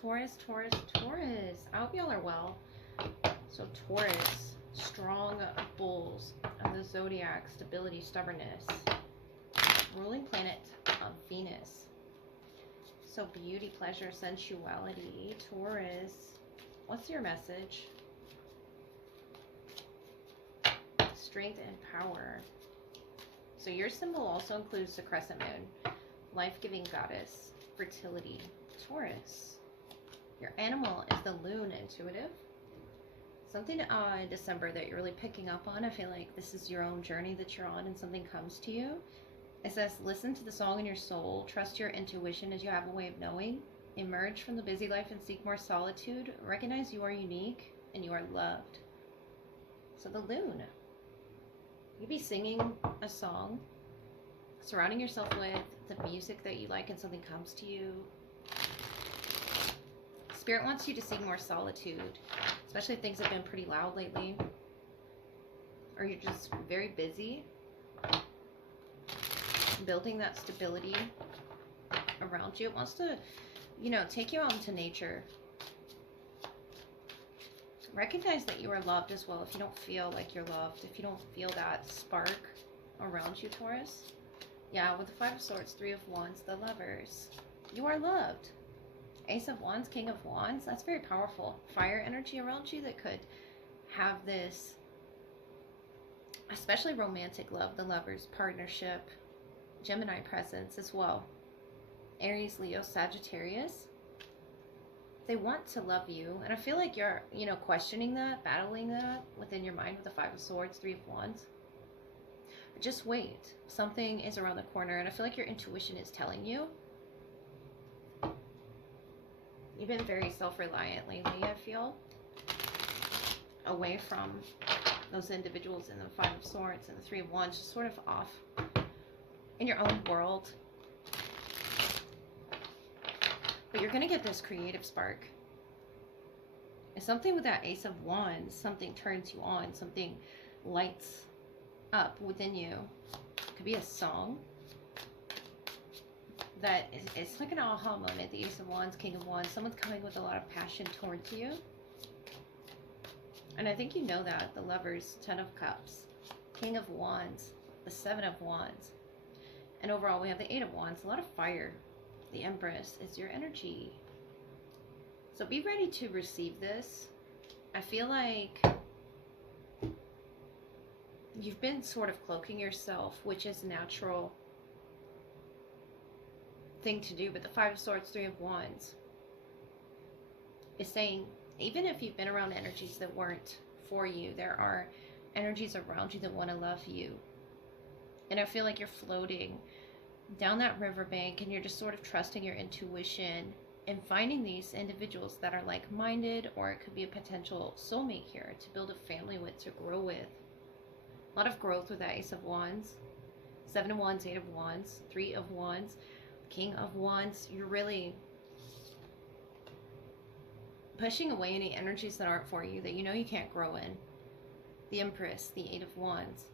Taurus, Taurus, Taurus. I hope y'all are well. So Taurus, strong bulls of the zodiac, stability, stubbornness. Ruling planet of Venus. So beauty, pleasure, sensuality. Taurus, what's your message? Strength and power. So your symbol also includes the crescent moon, life-giving goddess, fertility. Taurus. Your animal is the loon, intuitive. Something in December that you're really picking up on. I feel like this is your own journey that you're on and something comes to you. It says, listen to the song in your soul. Trust your intuition as you have a way of knowing. Emerge from the busy life and seek more solitude. Recognize you are unique and you are loved. So the loon. You'd be singing a song, surrounding yourself with the music that you like, and something comes to you. Spirit wants you to seek more solitude, especially if things have been pretty loud lately, or you're just very busy building that stability around you. It wants to, you know, take you out into nature. Recognize that you are loved as well if you don't feel like you're loved, if you don't feel that spark around you, Taurus. Yeah, with the Five of Swords, Three of Wands, the Lovers. You are loved. Ace of Wands, King of Wands. That's very powerful. Fire energy around you that could have this, especially romantic love, the Lovers, partnership, Gemini presence as well. Aries, Leo, Sagittarius. They want to love you. And I feel like you're, you know, questioning that, battling that within your mind with the Five of Swords, Three of Wands. But just wait. Something is around the corner. And I feel like your intuition is telling you. You've been very self-reliant lately, I feel. Away from those individuals in the Five of Swords and the Three of Wands. Just sort of off in your own world. But you're going to get this creative spark. It's something with that Ace of Wands. Something turns you on. Something lights up within you. It could be a song. That it's like an aha moment. The Ace of Wands, King of Wands. Someone's coming with a lot of passion towards you. And I think you know that. The Lovers, Ten of Cups. King of Wands. The Seven of Wands. And overall we have the Eight of Wands. A lot of fire. The Empress is your energy. So be ready to receive this. I feel like you've been sort of cloaking yourself, which is natural thing to do. But the Five of Swords, Three of Wands is saying, even if you've been around energies that weren't for you, there are energies around you that want to love you. And I feel like you're floating down that riverbank and you're just sort of trusting your intuition and finding these individuals that are like-minded, or it could be a potential soulmate here to build a family with, to grow with. A lot of growth with that Ace of Wands, Seven of Wands, Eight of Wands, Three of Wands, King of Wands. You're really pushing away any energies that aren't for you, that you know you can't grow in. The Empress, the Eight of Wands.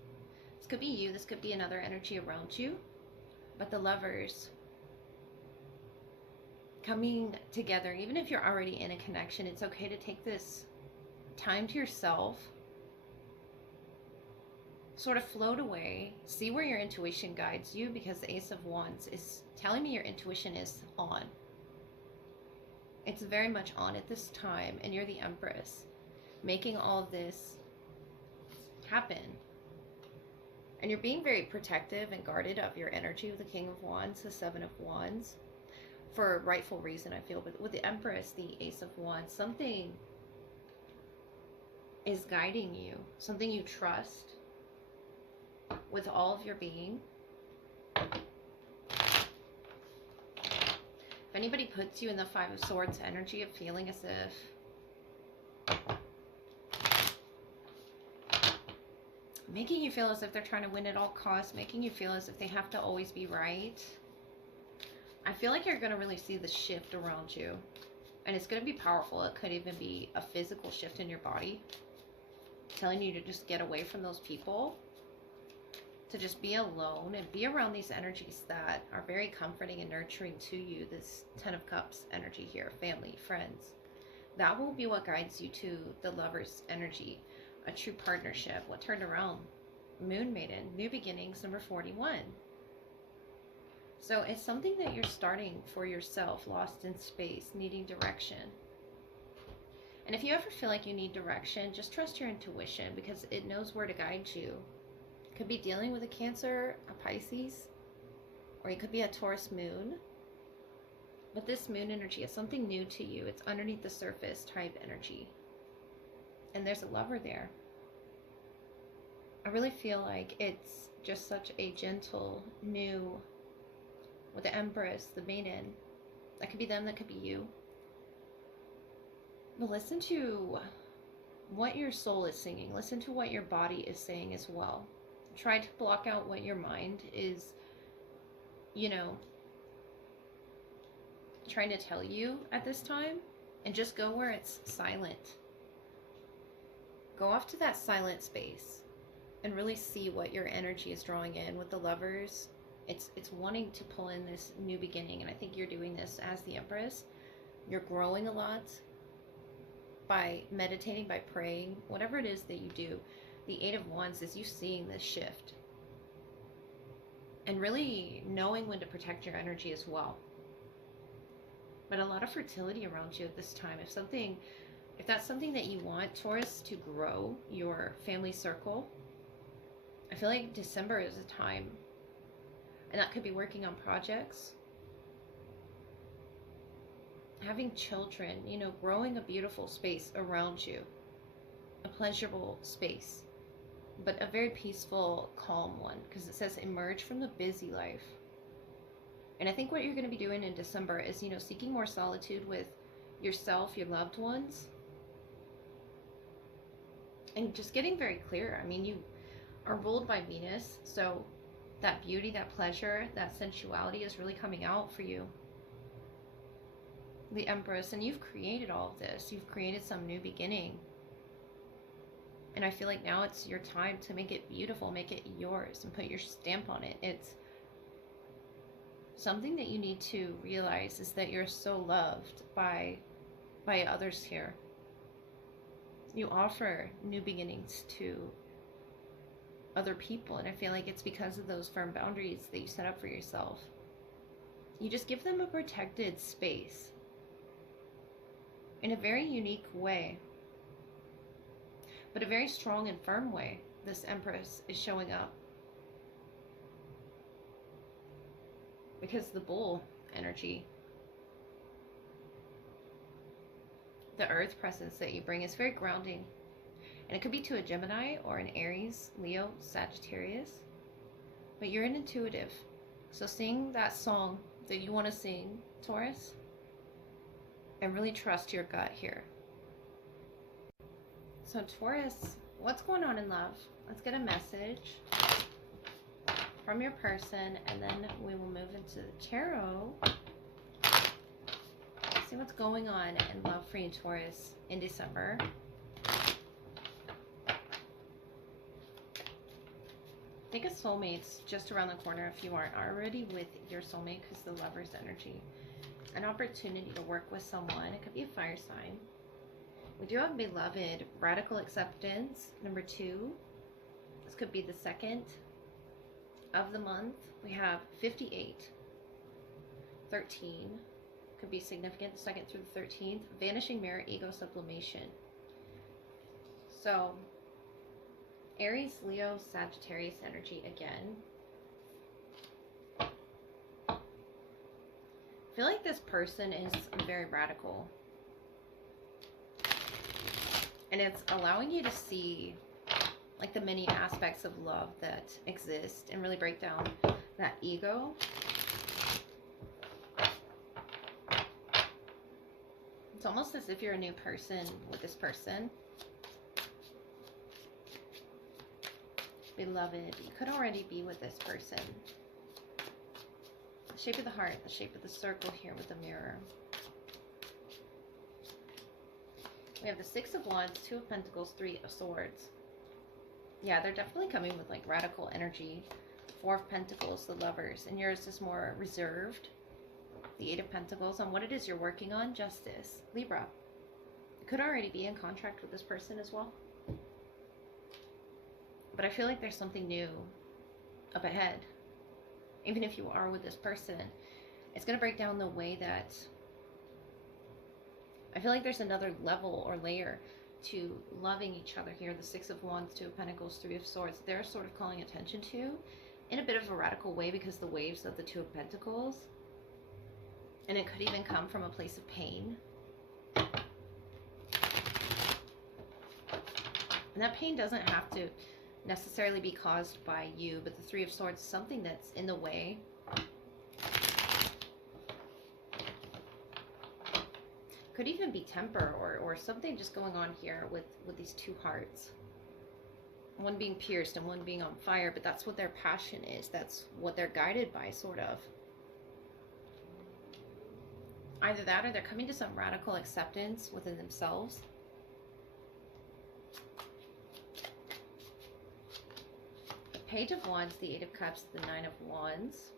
This could be you, this could be another energy around you. But the Lovers coming together, even if you're already in a connection, it's okay to take this time to yourself, sort of float away, see where your intuition guides you, because the Ace of Wands is telling me your intuition is on. It's very much on at this time, and you're the Empress, making all of this happen. And you're being very protective and guarded of your energy with the King of Wands, the Seven of Wands, for a rightful reason, I feel. But with the Empress, the Ace of Wands, something is guiding you, something you trust with all of your being. If anybody puts you in the Five of Swords energy of feeling as if making you feel as if they're trying to win at all costs, making you feel as if they have to always be right, I feel like you're going to really see the shift around you. And it's going to be powerful. It could even be a physical shift in your body, telling you to just get away from those people, to just be alone and be around these energies that are very comforting and nurturing to you. This 10 of Cups energy here, family, friends. That will be what guides you to the Lover's energy, a true partnership. What turned around? Moon Maiden, new beginnings, number 41. So it's something that you're starting for yourself, lost in space, needing direction. And if you ever feel like you need direction, just trust your intuition because it knows where to guide you. It could be dealing with a Cancer, a Pisces, or it could be a Taurus moon. But this moon energy is something new to you. It's underneath the surface type energy. And there's a lover there. I really feel like it's just such a gentle, new, with the Empress, the Maiden. That could be them, that could be you. But listen to what your soul is singing. Listen to what your body is saying as well. Try to block out what your mind is, you know, trying to tell you at this time. And just go where it's silent. Go off to that silent space and really see what your energy is drawing in with the Lovers. It's wanting to pull in this new beginning. And I think you're doing this as the Empress. You're growing a lot by meditating, by praying, whatever it is that you do. The 8 of Wands is you seeing this shift and really knowing when to protect your energy as well. But a lot of fertility around you at this time. If that's something that you want, Taurus, to grow your family circle, I feel like December is a time, and that could be working on projects, having children, you know, growing a beautiful space around you, a pleasurable space, but a very peaceful, calm one, because it says emerge from the busy life. And I think what you're going to be doing in December is, you know, seeking more solitude with yourself, your loved ones, and just getting very clear. I mean, you are ruled by Venus, so that beauty, that pleasure, that sensuality is really coming out for you. The Empress, and you've created all of this. You've created some new beginning. And I feel like now it's your time to make it beautiful, make it yours, and put your stamp on it. It's something that you need to realize is that you're so loved by others here. You offer new beginnings to other people, and I feel like it's because of those firm boundaries that you set up for yourself. You just give them a protected space in a very unique way, but a very strong and firm way. This Empress is showing up because the Bull energy, the earth presence that you bring, is very grounding. And it could be to a Gemini or an Aries, Leo, Sagittarius. But you're an intuitive. So sing that song that you want to sing, Taurus, and really trust your gut here. So Taurus, what's going on in love? Let's get a message from your person, and then we will move into the tarot. See what's going on in love for you, Taurus, in December. I think a soulmate's just around the corner if you aren't already with your soulmate, because the Lover's energy. An opportunity to work with someone. It could be a fire sign. We do have beloved, radical acceptance, number 2. This could be the 2nd of the month. We have 58, 13. Could be significant, the 2nd through the 13th. Vanishing mirror, ego sublimation. So Aries, Leo, Sagittarius energy again. I feel like this person is very radical. And it's allowing you to see like the many aspects of love that exist and really break down that ego. It's almost as if you're a new person with this person. Beloved, you could already be with this person. The shape of the heart, the shape of the circle here with the mirror. We have the 6 of Wands, 2 of Pentacles, 3 of Swords. Yeah, they're definitely coming with like radical energy. Four of Pentacles, the Lovers, and yours is more reserved. The Eight of Pentacles, on what it is you're working on, Justice, Libra. You could already be in contract with this person as well. But I feel like there's something new up ahead. Even if you are with this person, it's going to break down the way that I feel like there's another level or layer to loving each other here. The Six of Wands, Two of Pentacles, Three of Swords, they're sort of calling attention to in a bit of a radical way because the waves of the Two of Pentacles. And it could even come from a place of pain. And that pain doesn't have to necessarily be caused by you, but the Three of Swords is something that's in the way. Could even be temper or something just going on here with these two hearts. One being pierced and one being on fire, but that's what their passion is. That's what they're guided by, sort of. Either that or they're coming to some radical acceptance within themselves. The Page of Wands, the Eight of Cups, the Nine of Wands.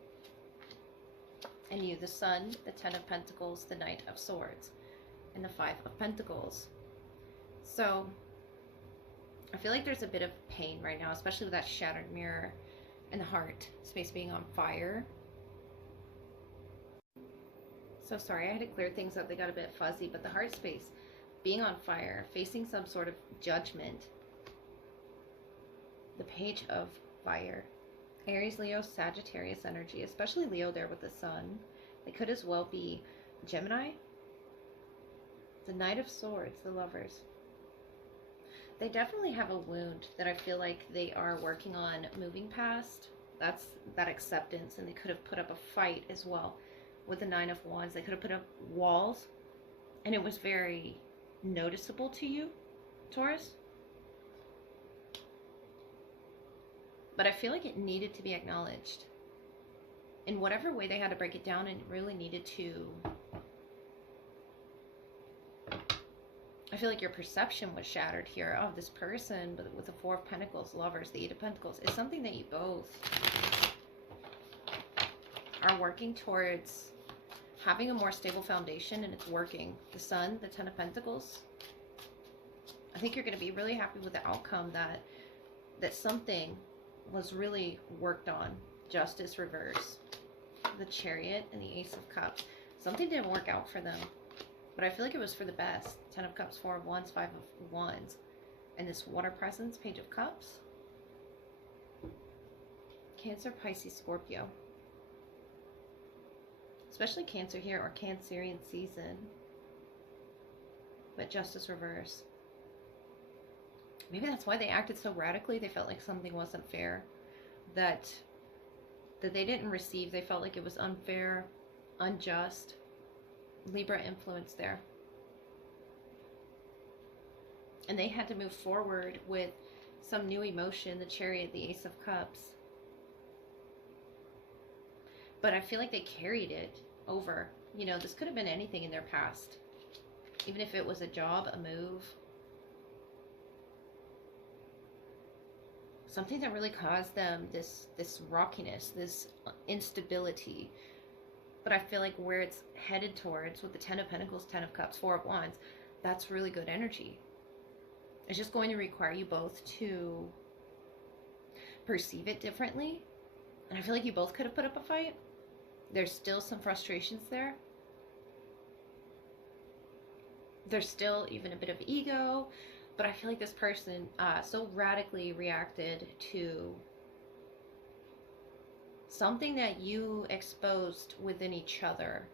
And you, the Sun, the Ten of Pentacles, the Knight of Swords, and the Five of Pentacles. So I feel like there's a bit of pain right now, especially with that shattered mirror and the heart space being on fire. So sorry, I had to clear things up. They got a bit fuzzy, but the heart space being on fire, facing some sort of judgment. The Page of Fire. Aries, Leo, Sagittarius energy, especially Leo there with the Sun. They could as well be Gemini. The Knight of Swords, the Lovers. They definitely have a wound that I feel like they are working on moving past. That's that acceptance, and they could have put up a fight as well. With the Nine of Wands, they could have put up walls, and it was very noticeable to you, Taurus. But I feel like it needed to be acknowledged. In whatever way they had to break it down, and it really needed to... I feel like your perception was shattered here of this person, but with the Four of Pentacles, Lovers, the Eight of Pentacles, is something that you both are working towards having a more stable foundation, and it's working. The Sun, the Ten of Pentacles. I think you're going to be really happy with the outcome, that something was really worked on. Justice reverse. The Chariot and the Ace of Cups. Something didn't work out for them, but I feel like it was for the best. Ten of Cups, Four of Wands, Five of Wands. And this water presence, Page of Cups. Cancer, Pisces, Scorpio. Especially Cancer here, or Cancerian season. But Justice reverse. Maybe that's why they acted so radically. They felt like something wasn't fair. That they didn't receive. They felt like it was unfair, unjust. Libra influence there. And they had to move forward with some new emotion. The Chariot, the Ace of Cups. But I feel like they carried it over. You know, this could have been anything in their past. Even if it was a job, a move. Something that really caused them this rockiness, this instability. But I feel like where it's headed towards with the Ten of Pentacles, Ten of Cups, Four of Wands, that's really good energy. It's just going to require you both to perceive it differently. And I feel like you both could have put up a fight. There's still some frustrations there. There's still even a bit of ego. But I feel like this person so radically reacted to something that you exposed within each other.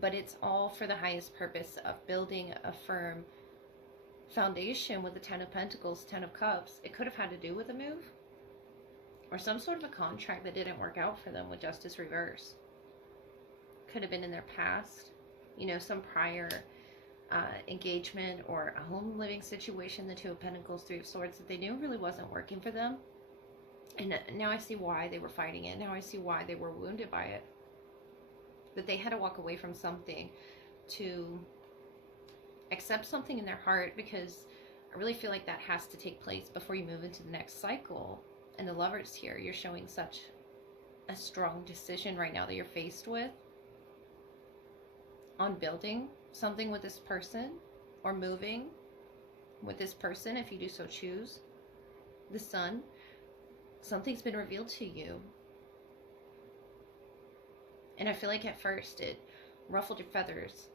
But it's all for the highest purpose of building a firm foundation with the Ten of Pentacles, Ten of Cups. It could have had to do with a move. Or some sort of a contract that didn't work out for them with Justice reverse. Could have been in their past. You know, some prior engagement or a home living situation. The Two of Pentacles, Three of Swords, that they knew really wasn't working for them. And now I see why they were fighting it. Now I see why they were wounded by it. That they had to walk away from something to accept something in their heart, because I really feel like that has to take place before you move into the next cycle. And the Lovers here, you're showing such a strong decision right now that you're faced with on building something with this person or moving with this person if you do so choose. The Sun, something's been revealed to you. And I feel like at first it ruffled your feathers.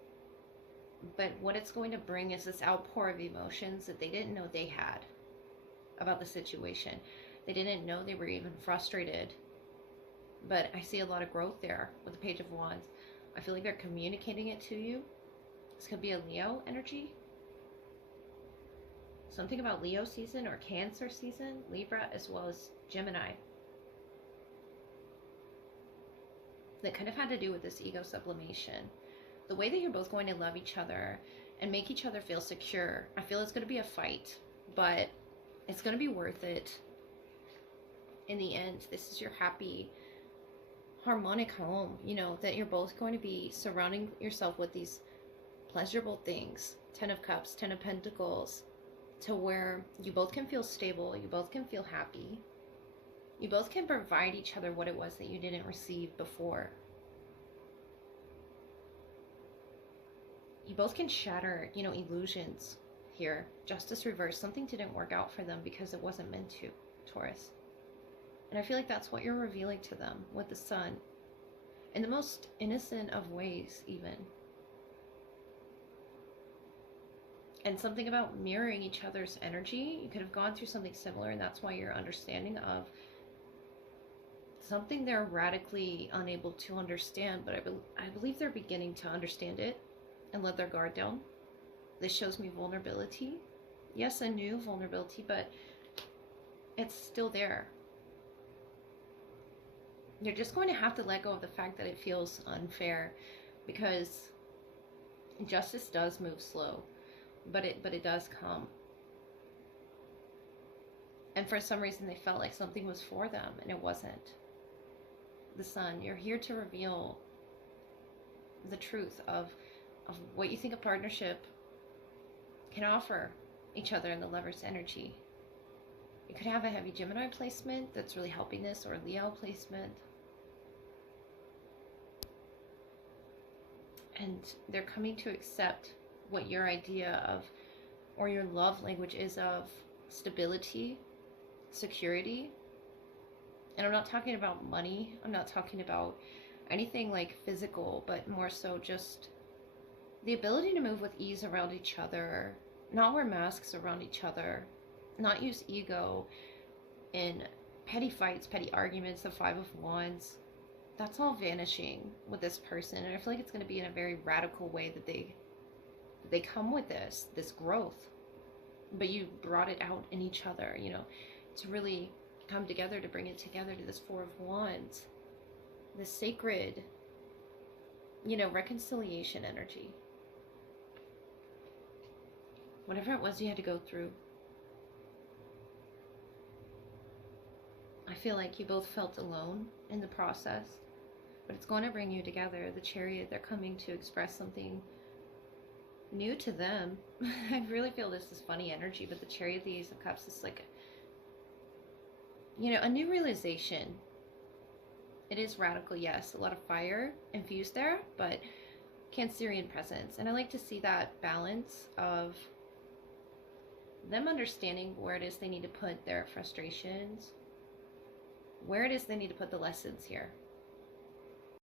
But what it's going to bring is this outpour of emotions that they didn't know they had about the situation. They didn't know they were even frustrated. But I see a lot of growth there with the Page of Wands. I feel like they're communicating it to you. This could be a Leo energy. Something about Leo season or Cancer season, Libra, as well as Gemini. That kind of had to do with this ego sublimation. The way that you're both going to love each other and make each other feel secure. I feel it's going to be a fight, but it's going to be worth it. In the end, this is your happy, harmonic home, you know, that you're both going to be surrounding yourself with these pleasurable things. 10 of Cups, 10 of Pentacles, to where you both can feel stable, you both can feel happy, you both can provide each other what it was that you didn't receive before. You both can shatter, you know, illusions here. Justice reversed. Something didn't work out for them because it wasn't meant to, Taurus. And I feel like that's what you're revealing to them with the Sun. In the most innocent of ways, even. And something about mirroring each other's energy. You could have gone through something similar, and that's why you're understanding of something they're radically unable to understand. But I believe they're beginning to understand it and let their guard down. This shows me vulnerability. Yes, a new vulnerability, but it's still there. You're just going to have to let go of the fact that it feels unfair, because justice does move slow, but it does come. And for some reason they felt like something was for them, and it wasn't. The Sun, you're here to reveal the truth of what you think a partnership can offer each other in the Lover's energy. You could have a heavy Gemini placement that's really helping this, or a Leo placement. And they're coming to accept what your idea of, or your love language is of stability, security. And I'm not talking about money. I'm not talking about anything like physical, but more so just the ability to move with ease around each other, not wear masks around each other, not use ego in petty fights, petty arguments. The 5 of Wands, that's all vanishing with this person. And I feel like it's going to be in a very radical way that they come with this growth. But you brought it out in each other, you know, to really come together, to bring it together to this 4 of Wands. This sacred, you know, reconciliation energy. Whatever it was you had to go through. I feel like you both felt alone in the process, but it's going to bring you together. The Chariot, they're coming to express something new to them. I really feel this is funny energy, but the Chariot, the Ace of Cups, is like, you know, a new realization. It is radical, yes, a lot of fire infused there, but Cancerian presence. And I like to see that balance of them understanding where it is they need to put their frustrations, where it is they need to put the lessons here.